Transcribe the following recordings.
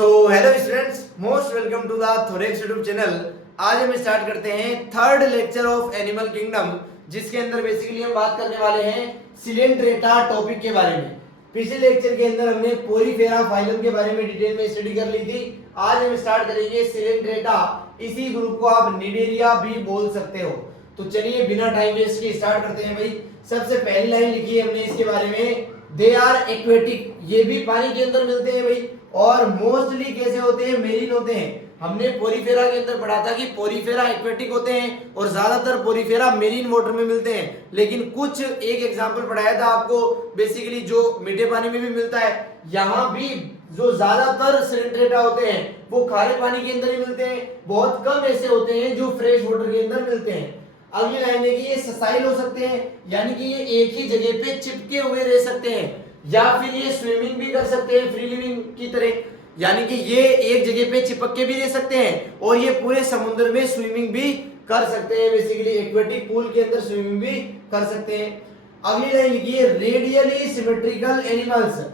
So hello students, most welcome to the Thorax YouTube channel. आज हम start करते हैं third lecture of animal kingdom, जिसके अंदर बेसिकली हम बात करने वाले हैं सिलेंट्रेटा टॉपिक के बारे में। पिछले लेक्चर के अंदर हमने पोरीफेरा फाइलम के बारे में डिटेल में स्टडी कर ली थी। आज हम स्टार्ट करेंगे सिलेंट्रेटा। इसी ग्रुप को आप निडेरिया भी बोल सकते हो। तो चलिए बिना टाइम वेस्ट के स्टार्ट करते हैं भाई। सबसे पहली लाइन लिखी है हमने इसके बारे में, दे आर एक्वेटिक। ये भी पानी के अंदर मिलते हैं भाई, और मोस्टली कैसे होते हैं, मेरीन होते हैं। हमने पोरीफेरा के अंदर पढ़ा था कि पोरीफेरा एक्वेटिक होते हैं और ज्यादातर पोरीफेरा मेरीन वाटर में मिलते हैं। लेकिन कुछ एक एग्जांपल पढ़ाया था आपको बेसिकली जो मीठे पानी में भी मिलता है। यहाँ भी जो ज्यादातर सिलेंट्रेटा होते हैं वो खारे पानी के अंदर ही मिलते हैं। बहुत कम ऐसे होते हैं जो फ्रेश वाटर के अंदर मिलते हैं। अगली लाइन है कि ये ससाइल हो सकते हैं, यानी कि ये एक ही जगह पे चिपके हुए रह सकते हैं, या फिर ये स्विमिंग भी कर सकते हैं फ्री लिविंग की तरह, यानी कि ये एक जगह पे चिपक के भी रह सकते हैं और ये पूरे समुद्र में स्विमिंग भी कर सकते हैं। बेसिकली एक्वेटिक पूल के अंदर स्विमिंग भी कर सकते हैं। अगली लाइन लिखिए, रेडियली सिमेट्रिकल एनिमल्स।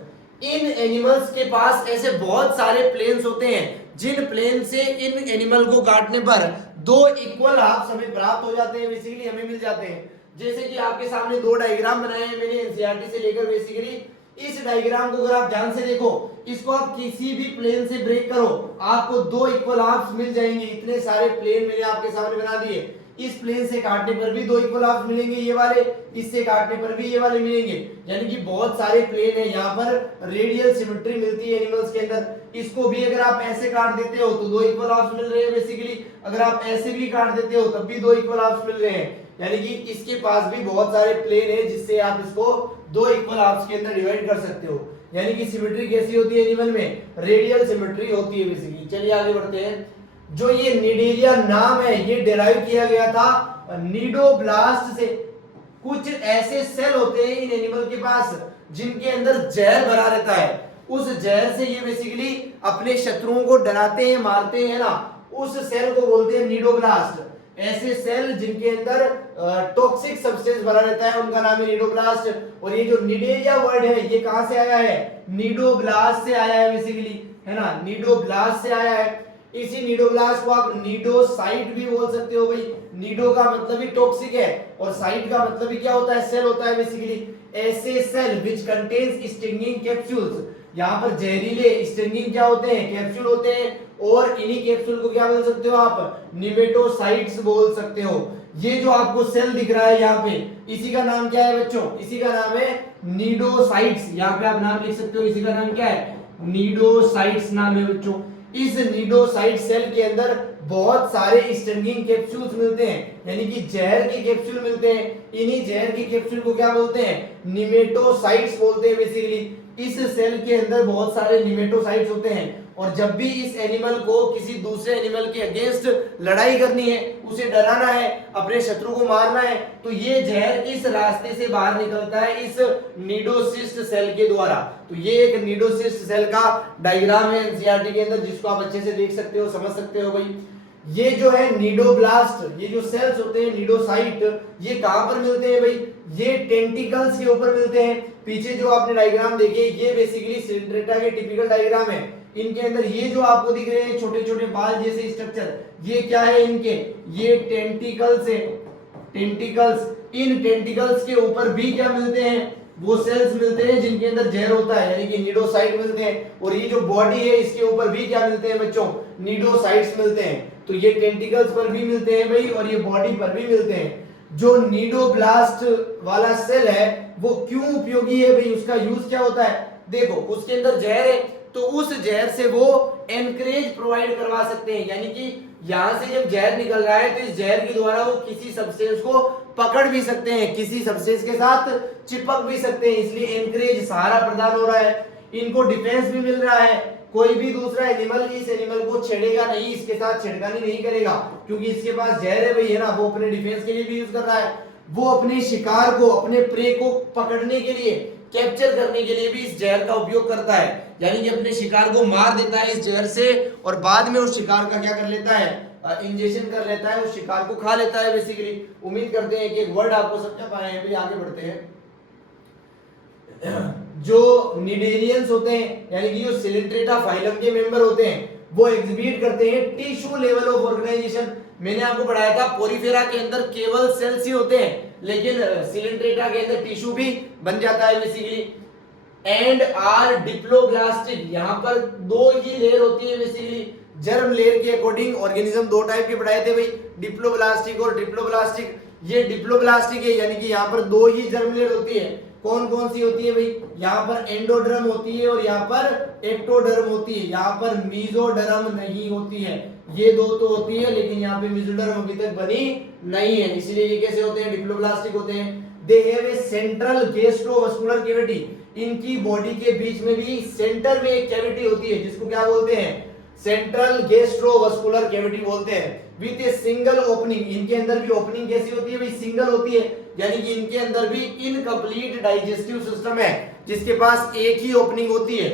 इन एनिमल्स के पास ऐसे बहुत सारे प्लेन्स होते हैं जिन प्लेन से इन एनिमल को काटने पर दो इक्वल हाफ हमें प्राप्त हो जाते हैं, बेसिकली हमें मिल जाते हैं। जैसे कि आपके सामने दो डायग्राम बनाए हैं मैंने एनसीईआरटी से लेकर। बेसिकली इस डायग्राम को अगर आप ध्यान से देखो, इसको आप किसी भी प्लेन से ब्रेक करो, आपको दो इक्वल हाफ्स मिल जाएंगे। इतने सारे प्लेन मैंने आपके सामने बना दिए। इस प्लेन से काटने पर भी दो इक्वल हाफ्स मिलेंगे ये वाले, इससे काटने पर भी ये वाले मिलेंगे, यानी कि बहुत सारे प्लेन है। यहाँ पर रेडियल सिमेट्री मिलती है एनिमल्स के अंदर। इसको भी अगर आप ऐसे काट देते हो तो दो इक्वल हाफ्स मिल रहे हैं बेसिकली। अगर आप ऐसे भी काट देते हो तब भी दो इक्वल हाफ्स मिल रहे हैं, यानी कि इसके पास भी बहुत सारे प्लेन है जिससे आप इसको दो इक्वल हाफ्स के अंदर डिवाइड कर सकते हो। यानी कि सिमेट्री कैसी होती है एनिमल में, रेडियल सिमेट्री होती है बेसिकली। चलिए आगे बढ़ते हैं। जो ये निडेरिया नाम है ये डिराइव किया गया था नीडोब्लास्ट से। कुछ ऐसे सेल होते हैं इन एनिमल के पास जिनके अंदर जहर भरा रहता है। उस जहर से ये बेसिकली अपने शत्रुओं को डराते हैं, मारते हैं ना, उस सेल को बोलते हैं नीडोब्लास्ट। ऐसे सेल जिनके अंदर टॉक्सिक सब्सटेंस भरा रहता है उनका नाम है नीडोब्लास्ट। और ये जो निडेरिया वर्ड है ये कहां से आया है, नीडोब्लास्ट से आया है बेसिकली, है ना, नीडोब्लास्ट से आया है। इसी नीडोब्लास्ट को आप नीडोसाइट भी बोल सकते हो भाई। नीडो का मतलब ही टॉक्सिक है और साइट का मतलब ही क्या होता है, सेल होता है बेसिकली। ऐसे cell which contains stinging capsules, यहाँ पर जहरीले स्टिंगिंग क्या होते हैं, कैप्सूल होते हैं। और इन्हीं कैप्सूल को क्या बोल सकते हो आप, निमेटोसाइट्स बोल सकते हो। ये जो आपको सेल दिख रहा है यहाँ पे, इसी का नाम क्या है बच्चों, इसी का नाम है नीडोसाइट्स। यहाँ पे आप नाम लिख सकते हो, इसी का नाम क्या है, नीडोसाइट्स नाम है बच्चों। इस नीडोसाइट सेल के अंदर बहुत सारे स्टिंगिंग कैप्सूल्स मिलते हैं, यानी कि जहर के कैप्सूल मिलते हैं। इन्हीं जहर के कैप्सूल को क्या बोलते हैं, निमेटोसाइट्स बोलते हैं बेसिकली। इस सेल के अंदर बहुत सारे निमेटोसाइट्स होते हैं और जब भी इस एनिमल को किसी दूसरे एनिमल के अगेंस्ट लड़ाई करनी है, उसे डराना है, अपने शत्रु को मारना है, तो ये जहर इस रास्ते से बाहर निकलता है, इस नीडोसिस्ट सेल के द्वारा। तो ये एक नीडोसिस्ट सेल का डायग्राम है एनसीईआरटी के अंदर, जिसको आप अच्छे से देख सकते हो, समझ सकते हो भाई। ये जो है नीडोब्लास्ट, ये जो सेल्स होते हैं नीडोसाइट, ये कहां पर मिलते हैं भाई, ये टेंटिकल्स के ऊपर मिलते हैं। पीछे जो आपने डायग्राम देखे ये बेसिकली सिलेंट्रेटा के टिपिकल डायग्राम है। इनके अंदर ये जो आपको दिख रहे हैं छोटे छोटे बाल जैसे स्ट्रक्चर, ये क्या है इनके, ये टेंटिकल्स है, टेंटिकल्स। इन टेंटिकल्स के ऊपर भी क्या मिलते हैं, वो सेल्स मिलते हैं जिनके अंदर जहर होता है, यानी कि नीडोसाइट मिलते हैं। और ये जो बॉडी है इसके ऊपर भी क्या मिलते हैं बच्चों, नीडोसाइट्स मिलते हैं। तो ये टेंटिकल्स पर भी मिलते हैं भाई और ये बॉडी पर भी मिलते हैं। जो नीडोब्लास्ट वाला सेल है वो क्यों उपयोगी है भाई, उसका यूज क्या होता है, देखो उसके अंदर जहर है तो उस जहर से वो एनकरेज प्रोवाइड करवा सकते हैं, यानी कि यहां से जब जहर निकल रहा है तो इस जहर के द्वारा वो किसी सब्सटेंस को पकड़ भी सकते हैं, किसी सब्सटेंस के साथ चिपक भी सकते हैं, इसलिए एनकरेज सहारा प्रदान हो रहा है। इनको डिफेंस भी मिल रहा है, कोई भी दूसरा एनिमल इस एनिमल को छेड़ेगा नहीं, इसके साथ छेड़खानी नहीं करेगा, क्योंकि इसके पास जहर है भाई, है ना, वो अपने डिफेंस के लिए भी यूज कर रहा है। वो अपने शिकार को, अपने प्रे को पकड़ने के लिए, कैप्चर करने के लिए भी इस जहर का उपयोग करता है, यानी कि अपने शिकार को मार देता है इस जहर से और बाद में उस शिकार का क्या कर लेता है, इंजेक्शन कर लेता है, उस शिकार को खा लेता है बेसिकली। उम्मीद करते हैं कि एक वर्ड आपको समझ पाए हैं। भी आगे बढ़ते हैं। जो निडेरियंस होते हैं यानी कि जो सिलेंट्रेटा फाइलम के मेंबर होते हैं वो एग्जिबिट करते हैं टिश्यू लेवल ऑफ ऑर्गेनाइजेशन। मैंने आपको पढ़ाया था पोरीफेरा के अंदर केवल सेल्स ही होते हैं, लेकिन सिलेंट्रेटा के अंदर टिश्यू भी बन जाता है बेसिकली। एंड आर डिप्लोब्लास्टिक, यहाँ पर दो ही लेयर होती है बेसिकली। जर्म लेयर के अकॉर्डिंग ऑर्गेनिज्म दो टाइप के पढ़ाए थे भाई, डिप्लोब्लास्टिक और ट्रिप्लोब्लास्टिक। ये डिप्लोब्लास्टिक है यानी कि यहाँ पर दो ही जर्म लेयर होती है। कौन कौन सी होती है भाई? यहाँ पर एंडोडर्म होती है और यहाँ पर एक्टोडर्म होती है, यहाँ पर मीजोडर्म नहीं होती है। ये दो तो होती है लेकिन यहाँ पे मीजोडर्म अभी तक बनी नहीं है, इसलिए ये कैसे होते हैं? डिप्लोब्लास्टिक होते हैं। They have a central gastrovascular cavity, इनकी बॉडी के बीच में भी सेंटर में एक कैविटी होती है जिसको क्या बोलते हैं? सेंट्रल गैस्ट्रोवास्कुलर कैविटी बोलते हैं। विथ ए सिंगल ओपनिंग, इनके अंदर भी ओपनिंग कैसी होती है भाई? सिंगल होती है, यानी कि इनके अंदर भी इनकम्प्लीट डाइजेस्टिव सिस्टम है जिसके पास एक ही ओपनिंग होती है।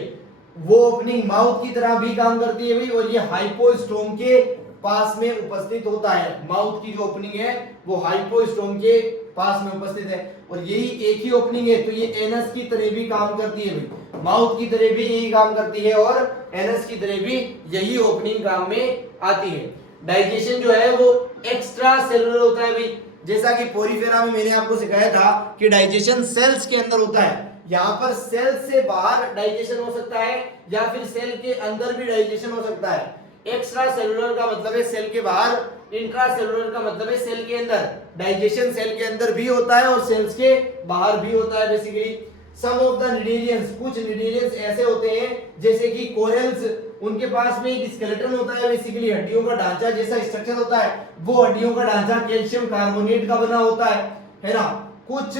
वो ओपनिंग माउथ की तरह भी काम करती है भाई, और ये हाइपोस्टोम के पास में उपस्थित होता है। माउथ की जो ओपनिंग है वो हाइपोस्टोम के पास में उपस्थित है और यही एक ही ओपनिंग है, तो ये एनस की तरह भी काम करती है भाई। माउथ की तरह भी यही काम करती है और एनस की तरह भी यही ओपनिंग काम में आती है। डाइजेशन जो है वो एक्स्ट्रा सेलुलर होता है भाई, जैसा कि पोरीफेरा में मैंने आपको सिखाया था कि डाइजेशन सेल्स के अंदर होता है। यहाँ पर सेल से बाहर डाइजेशन हो सकता है या फिर सेल के अंदर भी डाइजेशन हो सकता है। एक्स्ट्रा सेलुलर का मतलब है सेल के बाहर, इंट्रा सेलुलर का मतलब है सेल के अंदर। डाइजेशन सेल के अंदर भी होता है और सेल्स के बाहर भी होता है basically. Some of the cnidarians, कुछ निडेरियंस ऐसे होते हैं जैसे कि कोरल्स, उनके पास में एक स्केलेटन होता है बेसिकली, हड्डियों का ढांचा जैसा स्ट्रक्चर होता है। वो हड्डियों का ढांचा कैल्शियम कार्बोनेट का बना होता है ना। कुछ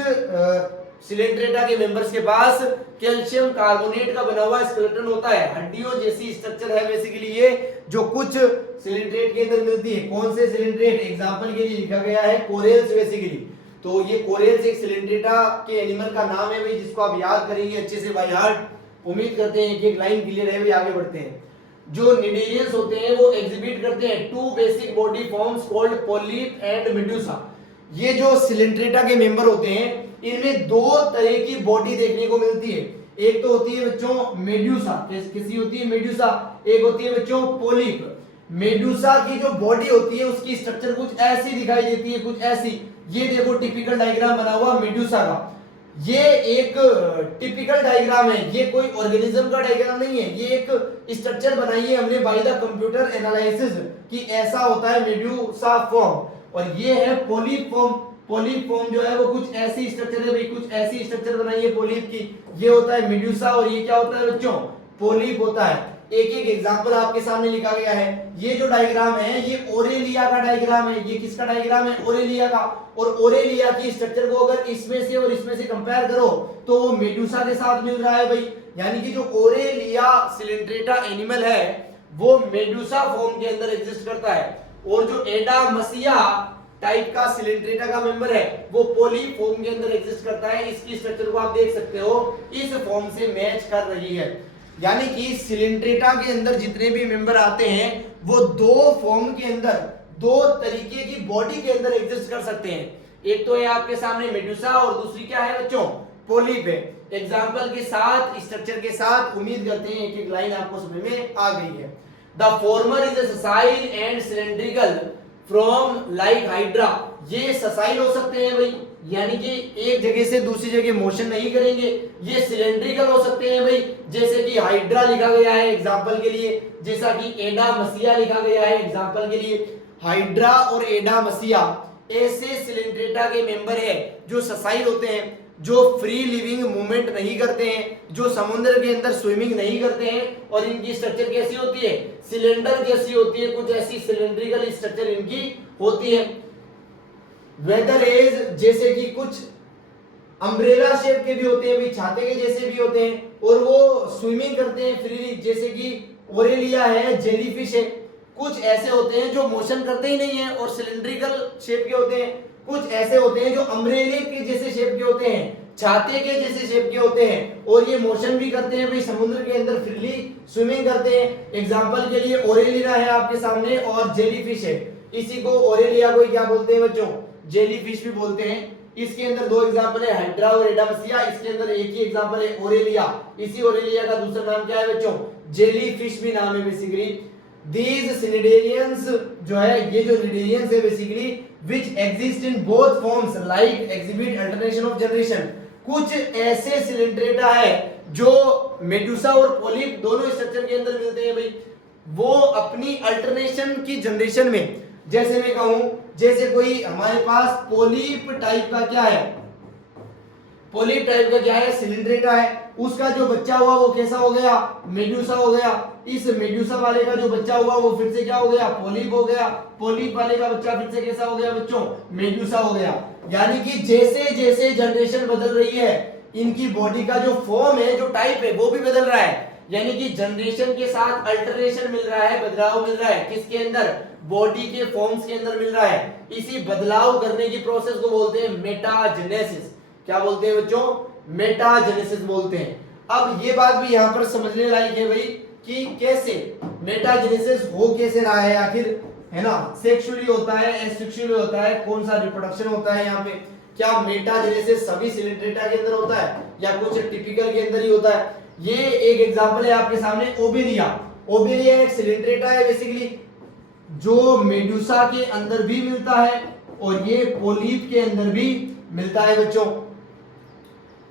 सिलेंट्रेटा के मेंबर्स के पास कैल्शियम कार्बोनेट का बना हुआ स्केलेटन होता है, हड्डियों जैसी स्ट्रक्चर है बेसिकली ये, जो कुछ सिलेंट्रेट के अंदर मिलती है। कौन से सिलेंट्रेट? एग्जांपल के लिए लिखा गया है कोरेल्स बेसिकली। तो ये कोरेल्स एक सिलेंट्रेटा के एनिमल का नाम है भाई, जिसको आप याद करेंगे अच्छे से बाय हार्ट। उम्मीद करते हैं कि एक लाइन क्लियर है भाई, आगे बढ़ते हैं। जो निडेरियंस होते हैं वो एग्जिबिट करते हैं two basic body forms called polyp and medusa. ये जो सिलेंट्रेटा के मेंबर होते हैं इनमें दो तरह की बॉडी देखने को मिलती है। एक तो होती है बच्चों मेडुसा, किसी होती है मेडुसा, एक होती है बच्चों पोलिप। मेडुसा की जो बॉडी होती है उसकी स्ट्रक्चर कुछ ऐसी दिखाई देती है, कुछ ऐसी। ये देखो टिपिकल डायग्राम बना हुआ मेडुसा का, ये एक टिपिकल डायग्राम है, ये कोई ऑर्गेनिज्म का डायग्राम नहीं है, ये एक स्ट्रक्चर बनाई है हमने बाय द कंप्यूटर एनालिसिस कि ऐसा होता है मेडुसा फॉर्म। और ये है पोलिप फॉर्म। पोलिप फॉर्म जो है वो कुछ ऐसी स्ट्रक्चर है भाई, कुछ ऐसी स्ट्रक्चर बनाई है पोलिप की। ये होता है मेडुसा और ये क्या होता है बच्चों? पोलिप होता है। एक एक एग्जांपल आपके सामने लिखा गया है। ये जो डायग्राम है ये ओरेलिया का डायग्राम है। ये किसका डायग्राम है? ओरेलिया का। और ओरेलिया की स्ट्रक्चर को अगर इसमें से और इसमें से कंपेयर करो तो वो मेडुसा के साथ मिल रहा है भाई, यानी कि जो ओरेलिया सिलेंट्रेटा एनिमल है वो मेडुसा फॉर्म के अंदर एग्जिस्ट करता है, और जो एडामसिया टाइप का सिलेंट्रेटा का मेंबर है वो पोलिप फॉर्म के अंदर एग्जिस्ट करता है। इसकी स्ट्रक्चर को आप देख सकते हो, इस फॉर्म से मैच कर रही है। यानी कि सिलेंट्रेटा के अंदर जितने भी मेंबर आते हैं वो दो फॉर्म के अंदर, दो तरीके की बॉडी के अंदर एग्जिस्ट कर सकते हैं। एक तो है आपके सामने मेडुसा और दूसरी क्या है बच्चों? पोलिप है। एग्जांपल के साथ, स्ट्रक्चर के साथ उम्मीद करते हैं एक एक लाइन आपको समझ में आ गई है। The former is ससाइल and cylindrical from like hydra. ये ससाइल हो सकते हैं भाई, यानी कि एक जगह से दूसरी जगह मोशन नहीं करेंगे। ये सिलेंड्रिकल हो सकते हैं भाई, जैसे कि हाइड्रा लिखा गया है एग्जांपल के लिए, जैसा कि एडामसिया लिखा गया है एग्जांपल के लिए। हाइड्रा और एडामसिया ऐसे सिलेंट्रेटा के मेंबर है जो ससाइल होते हैं, जो फ्री लिविंग मूवमेंट नहीं करते हैं, जो समुद्र के अंदर स्विमिंग नहीं करते हैं, और इनकी स्ट्रक्चर कैसी होती है? सिलेंडर जैसी होती है, कुछ ऐसी सिलेंड्रिकल स्ट्रक्चर इनकी होती है। वेदर एज जैसे कि कुछ अम्ब्रेला शेप के भी होते हैं, भी छाते के जैसे भी होते हैं, और वो स्विमिंग करते हैं फ्रीली, जैसे कि ओरेलिया है, जेलीफिश है। कुछ ऐसे होते हैं जो मोशन करते ही नहीं है और सिलेंड्रिकल शेप के होते हैं। कुछ ऐसे होते हैं जो अम्ब्रेले के जैसे शेप के होते हैं, छाते के जैसे शेप के होते हैं, और ये मोशन भी करते हैं भाई, समुद्र के अंदर फ्रीली स्विमिंग करते हैं। एग्जांपल के लिए ओरेलिया है आपके सामने और जेलीफिश है। इसी को ओरेलिया को क्या बोलते हैं बच्चों? जेलीफिश भी बोलते हैं। इसके अंदर दो एग्जांपल है, हाइड्रा और एडामसिया। इसके अंदर एक ही एग्जांपल है, ओरेलिया। इसी ओरेलिया का दूसरा नाम क्या है बच्चों? जेली फिश भी नाम है बेसिकली। These cnidarians जो है, ये जो cnidarians है basically which exist in both forms like exhibit alternation of generation। कुछ ऐसे सिलिंड्रेटा है जो मेडुसा और पोलिप दोनों स्ट्रक्चर के अंदर मिलते हैं भाई, वो अपनी अल्टरनेशन की जनरेशन में, जैसे मैं कहूं, जैसे कोई हमारे पास पोलिप टाइप का क्या है, पोलिप टाइप का क्या है, सिलिंड्रेटा है, उसका जो बच्चा हुआ वो कैसा हो गया? मेडुसा हो गया। इस मेडुसा वाले का जो बच्चा हुआ वो फिर से क्या हो गया? पोलिप हो गया। पोलिप वाले का बच्चा फिर से कैसा हो गया बच्चों? मेडुसा हो गया। यानी कि जैसे जैसे जनरेशन बदल रही है, इनकी बॉडी का जो फॉर्म है, जो टाइप है, वो भी बदल रहा है। यानी कि जनरेशन के साथ अल्टरेशन मिल रहा है, बदलाव मिल रहा है। किसके अंदर? बॉडी के फॉर्म्स के अंदर मिल रहा है। इसी बदलाव करने की प्रोसेस को बोलते हैं मेटाजेनेसिस। क्या बोलते हैं बच्चों? मेटाजेनेसिस बोलते हैं। अब ये बात भी यहाँ पर समझने लायक है भाई कि कैसे मेटाजेनेसिस हो कैसे रहा है आखिर, है ना? सेक्सुअली होता है, एसेक्सुअली होता है, कौन सा रिप्रोडक्शन होता है यहाँ पे? क्या मेटाजेनेसिस सभी सिलिंड्रेटा के अंदर होता है या कुछ टिपिकल के अंदर ही होता है? ये एक एग्जांपल है आपके सामने, ओबेलिया। ओबेलिया एक सिलिंड्रेटा है बेसिकली, जो मेडुसा के अंदर भी मिलता है और ये पोलिप के अंदर भी मिलता है बच्चों।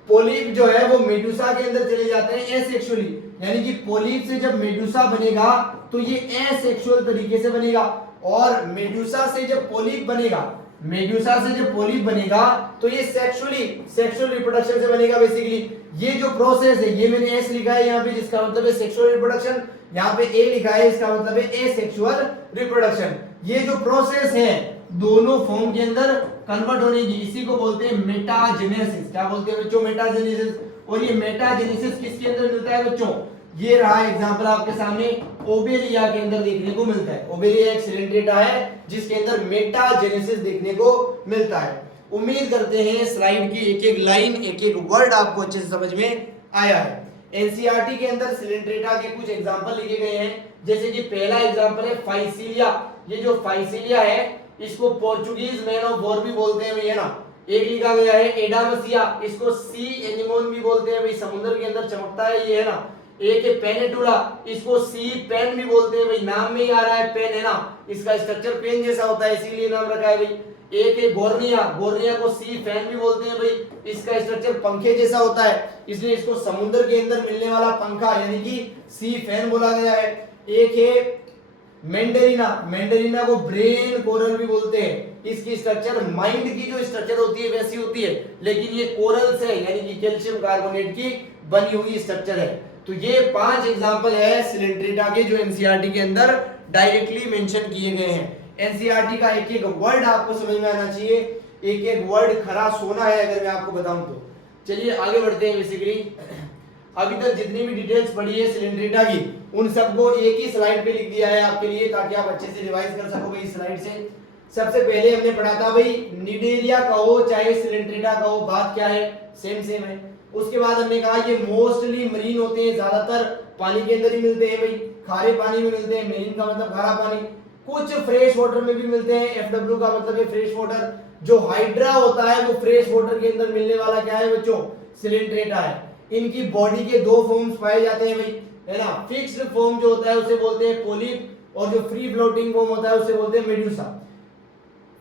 पोलिप जो है वो मेडुसा के अंदर चले जाते हैं एसेक्सुअली, यानी कि पोलिप से जब मेडुसा बनेगा तो ये एसेक्सुअल तरीके से बनेगा, और मेडुसा से जब पोलिप बनेगा, मेडुसा से जब पोलिप बनेगा तो ये सेक्सुअल रिप्रोडक्शन से बनेगा बेसिकली। ये जो प्रोसेस है, ये मैंने एस लिखा है यहाँ पे, जिसका मतलब है सेक्सुअल रिप्रोडक्शन, यहाँ पे ए लिखा है, इसका मतलब है एसेक्सुअल रिप्रोडक्शन। ये जो प्रोसेस है दोनों फॉर्म के अंदर कन्वर्ट होने की, इसी को बोलते हैं मेटाजेनेसिस। क्या बोलते हैं बच्चों? मेटाजेनेसिस। और ये मेटाजेनेसिस किसके अंदर मिलता है बच्चों? ये रहा एग्जांपल आपके सामने, ओबेलिया के अंदर देखने को मिलता है। ओबेलिया एक सिलिंड्रेटा है जिसके अंदर मेटाजेनेसिस देखने को मिलता है। उम्मीद करते हैं स्लाइड की एक एक लाइन, एक एक वर्ड आपको अच्छे से समझ में आया है। एनसीईआरटी के अंदर सिलिंड्रेटा के कुछ एग्जांपल लिखे गए हैं, जैसे कि पहला एग्जांपल है फाइसीलिया। ये जो फाइसीलिया है इसको पोर्चुगीज मैन ऑफ वॉर भी बोलते हैं भैया ना। एक लिखा गया है एडामसिया, इसको सी एनिमोन भी बोलते हैं भाई, समुद्र के अंदर चमकता है ये, है ना। एक है पेनेटुला, इसको सी पेन भी बोलते हैं भाई, नाम में ही आ रहा है पेन, है ना, इसका स्ट्रक्चर पेन जैसा होता है इसीलिए नाम रखा है भाई। एक है गोर्निया, गोर्निया को सी फैन भी बोलते हैं भाई, इसका स्ट्रक्चर पंखे जैसा होता है, इसलिए इसको समुद्र के अंदर मिलने वाला पंखा यानी कि सी फैन बोला गया है। एक है मैंडेरिना, मैंडेरिना को ब्रेन कोरल भी बोलते हैं, इसकी स्ट्रक्चर माइंड की जो स्ट्रक्चर होती है वैसी होती है, लेकिन ये कोरल से यानी कि कैल्शियम कार्बोनेट की बनी हुई स्ट्रक्चर है। तो ये 5 एग्जांपल है सिलिंड्रेटा के जो एनसीईआरटी के अंदर डायरेक्टली मेंशन किए गए हैं। एनसीईआरटी का एक एक वर्ड आपको समझ में आना चाहिए, एक एक वर्ड खरा सोना है अगर मैं आपको बताऊं तो। चलिए आगे बढ़ते हैं। बेसिकली अभी तक जितनी भी डिटेल्स पढ़ी है सिलिंड्रेटा की, उन सबको एक ही स्लाइड पे लिख दिया है आपके लिए, ताकि आप अच्छे से रिवाइज कर सको भाई इस स्लाइड से। सबसे पहले हमने पढ़ा था भाई निडेरिया कहो चाहे सिलिंड्रेटा कहो, बात क्या है? सेम है। उसके बाद हमने कहा ये मोस्टली मरीन होते हैं, ज्यादातर पानी के अंदर ही मिलते हैं भाई, खारे पानी में मिलते हैं, मरीन का मतलब खारा पानी, कुछ फ्रेश वाटर में भी मिलते हैं, एफडब्ल्यू का मतलब है फ्रेश वाटर। जो हाइड्रा होता है वो फ्रेश वाटर के अंदर मिलने वाला क्या है बच्चों? सिलिंड्रेटा है। इनकी बॉडी के 2 फॉर्म्स पाए जाते हैं भाई, है ना। फिक्स्ड फॉर्म जो होता है उसे बोलते हैं पोलिप, और जो फ्री फ्लोटिंग फॉर्म होता है उसे बोलते हैं मेडुसा।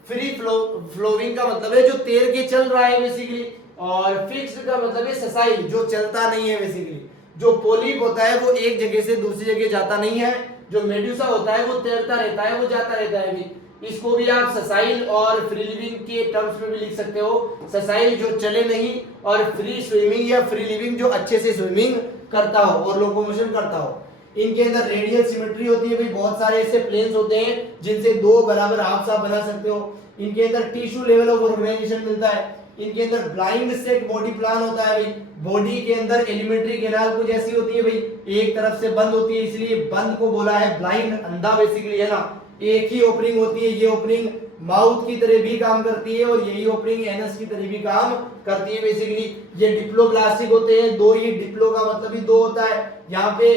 फ्री फ्लोइंग का मतलब है जो तैर के चल रहा है बेसिकली, और फिक्स्ड का मतलब है ससाइल, जो चलता नहीं है बेसिकली। जो पोलिप होता है वो एक जगह से दूसरी जगह जाता नहीं है, जो मेडुसा होता है वो तैरता रहता है, वो जाता रहता है भी। इसको भी आप ससाइल और फ्री लिविंग के टर्म्स में भी लिख सकते हो। ससाइल जो चले नहीं, और फ्री स्विमिंग या फ्री लिविंग जो अच्छे से स्विमिंग करता हो और लोकोमोशन करता हो। इनके अंदर रेडियल सिमेट्री होती है भाई, बहुत सारे ऐसे प्लेन्स होते हैं जिनसे 2 बराबर हाफ आप बना सकते हो। इनके अंदर टिश्यू लेवल ऑफ ऑर्गेनाइजेशन मिलता है। इनके अंदर ब्लाइंड सेट बॉडी प्लान होता है भाई, बॉडी के अंदर एलिमेंट्री कैनाल कुछ ऐसी होती है भाई, एक तरफ से बंद होती है, इसलिए बंद को बोला है ब्लाइंड, अंधा बेसिकली, है ना। एक ही ओपनिंग होती है, ये ओपनिंग माउथ की तरह भी काम करती है, और यही ओपनिंग एनस की तरह भी काम करती है बेसिकली। ये डिप्लोब्लास्टिक होते हैं, 2 ही, डिप्लो का मतलब ही 2 होता है, यहाँ पे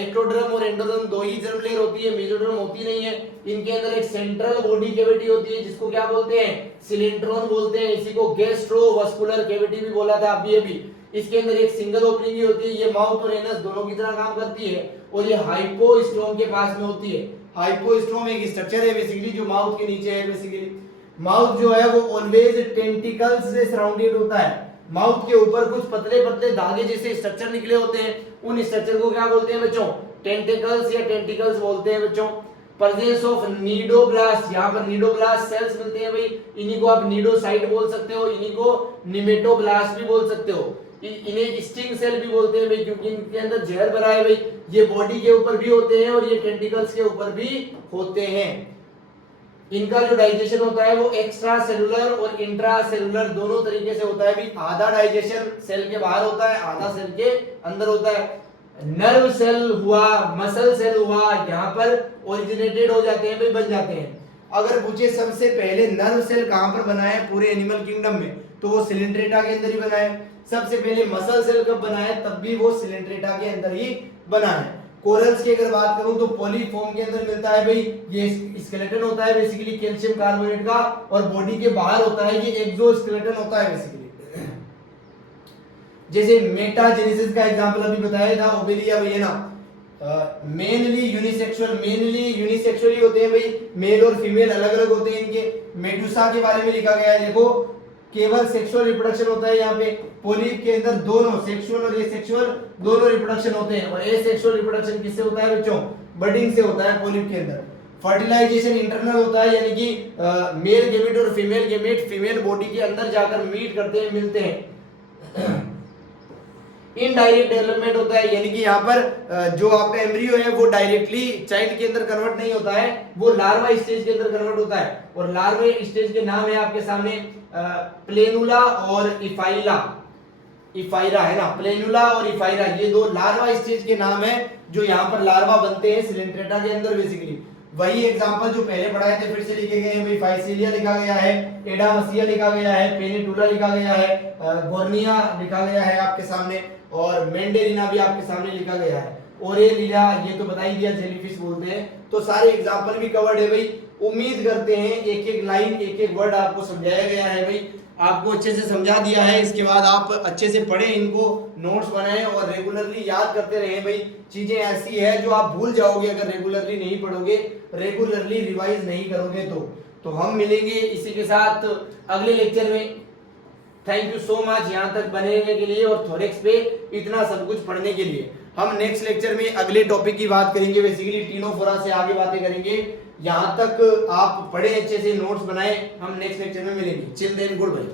एक्टोडर्म और एंडोडर्म दो ही जर्म लेयर होती है, मेसोडर्म होती नहीं है। इनके अंदर एक सेंट्रल बॉडी कैविटी होती है जिसको क्या बोलते हैं, सिलेंड्रोन बोलते हैं। इसी को गैस्ट्रोवास्कुलर कैविटी भी बोला था अभी। इसके अंदर एक सिंगल ओपनिंग भी होती है, ये माउथ और एनस दोनों की तरह काम करती है, और ये हाइपोस्टोम के पास में होती है। हाइपोस्टोम एक स्ट्रक्चर है बेसिकली जो माउथ के नीचे है। बेसिकली माउथ जो है वो ऑलवेज टेंटिकल्स से सराउंडेड होता है। माउथ के ऊपर कुछ पतले पतले धागे जैसे स्ट्रक्चर निकले होते हैं, उन स्ट्रक्चर को क्या बोलते हैं बच्चों, टेंटिकल्स या टेंटिकल्स बोलते हैं बच्चों। प्रेजेंस ऑफ नीडोब्लास्ट, यहाँ पर नीडोब्लास्ट सेल्स मिलते हैं भाई, इन्हीं को आप नीडोसाइट बोल सकते हो, इन्हीं को निमेटोब्लास्ट भी बोल सकते हो, इन्हें स्टिंग सेल भी बोलते हैं भाई, क्योंकि इनके अंदर जहर भरा है भाई। ये बॉडी के ऊपर भी होते हैं और ये टेंटिकल्स के ऊपर भी होते हैं। इनका जो डाइजेशन होता है वो एक्स्ट्रा सेलुलर और इंट्रा सेलुलर दोनों तरीके से होता है भी। आधा डाइजेशन सेल के बाहर होता है, आधा सेल के अंदर होता है। नर्व सेल हुआ, मसल सेल हुआ, यहाँ पर ओरिजिनेटेड हो जाते हैं भाई, बन जाते हैं। अगर पूछे सबसे पहले नर्व सेल कहां पर बना है पूरे एनिमल किंगडम में, तो वो सिलेंड्रेटा के अंदर ही बना है। सबसे पहले मसल सेल कब बना है, तब भी वो सिलेंड्रेटा के अंदर ही बना है। कोरल्स की अगर बात करूं तो पॉलीफॉर्म के अंदर मिलता है भाई, ये स्केलेटन होता है बेसिकली कैल्शियम कार्बोनेट का, और बॉडी के बाहर होता है ये एक्सोस्केलेटन होता है बेसिकली। जैसे मेटाजेनेसिस का एग्जांपल अभी बताया था, ओबेलिया भाई है ना, मेनली यूनिसेक्सुअली होते हैं भाई, मेल और फीमेल अलग अलग होते हैं इनके। मेडुसा के बारे में लिखा गया है, देखो केवल सेक्सुअल रिप्रोडक्शन होता है यहाँ पे। पोलिप के अंदर दोनों सेक्सुअल और एसेक्सुअल दोनों रिप्रोडक्शन होते हैं, और एसेक्सुअल रिप्रोडक्शन किससे होता है बच्चों, बडिंग से होता है पोलिप के अंदर। फर्टिलाइजेशन इंटरनल होता है, यानी कि मेल गेमेट और फीमेल गेमेट फीमेल बॉडी के अंदर जाकर मीट करते हैं, मिलते हैं। इनडायरेक्ट डेवलपमेंट होता है, यानी कि यहाँ पर जो आपका एम्ब्रियो है वो डायरेक्टली चाइल्ड के अंदर कन्वर्ट नहीं होता है, वो लार्वा स्टेज के अंदर कन्वर्ट होता है। और लार्वा स्टेज के नाम है आपके सामने प्लेनुला और इफाइरा है ना, प्लेनुला और इफाइरा, ये दो लार्वा स्टेज के नाम है जो यहाँ पर लार्वा बनते हैं सिलेंट्रेटा के अंदर बेसिकली। वही एग्जांपल जो पहले पढ़ाए थे फिर से लिखे गए हैं भाई, फाइसीलिया लिखा गया है, एडामसिया लिखा गया है, पेनिटुला लिखा गया है, गोर्निया लिखा गया है आपके सामने, और मेंडेलिना भी आपके सामने लिखा गया है। ओरेलिया ये तो बता ही दिया, जेलीफिश बोलते हैं। तो सारे एग्जांपल भी कवर्ड है भाई। उम्मीद करते हैं एक एक लाइन एक एक वर्ड आपको समझाया गया है भाई, आपको अच्छे से समझा दिया है। इसके बाद आप अच्छे से पढ़ें, इनको नोट्स बनाएं और रेगुलरली याद करते रहें भाई। चीजें ऐसी है जो आप भूल जाओगे अगर रेगुलरली नहीं पढ़ोगे, रेगुलरली रिवाइज नहीं करोगे तो हम मिलेंगे इसी के साथ अगले लेक्चर में। थैंक यू सो मच यहाँ तक बने रहने के लिए और थोरेक्स पे इतना सब कुछ पढ़ने के लिए। हम नेक्स्ट लेक्चर में अगले टॉपिक की बात करेंगे, बेसिकली टीनोफोरा से आगे बातें करेंगे। यहाँ तक आप पढ़े अच्छे से, नोट्स बनाए, हम नेक्स्ट लेक्चर में मिलेंगे। Chill then, good bye.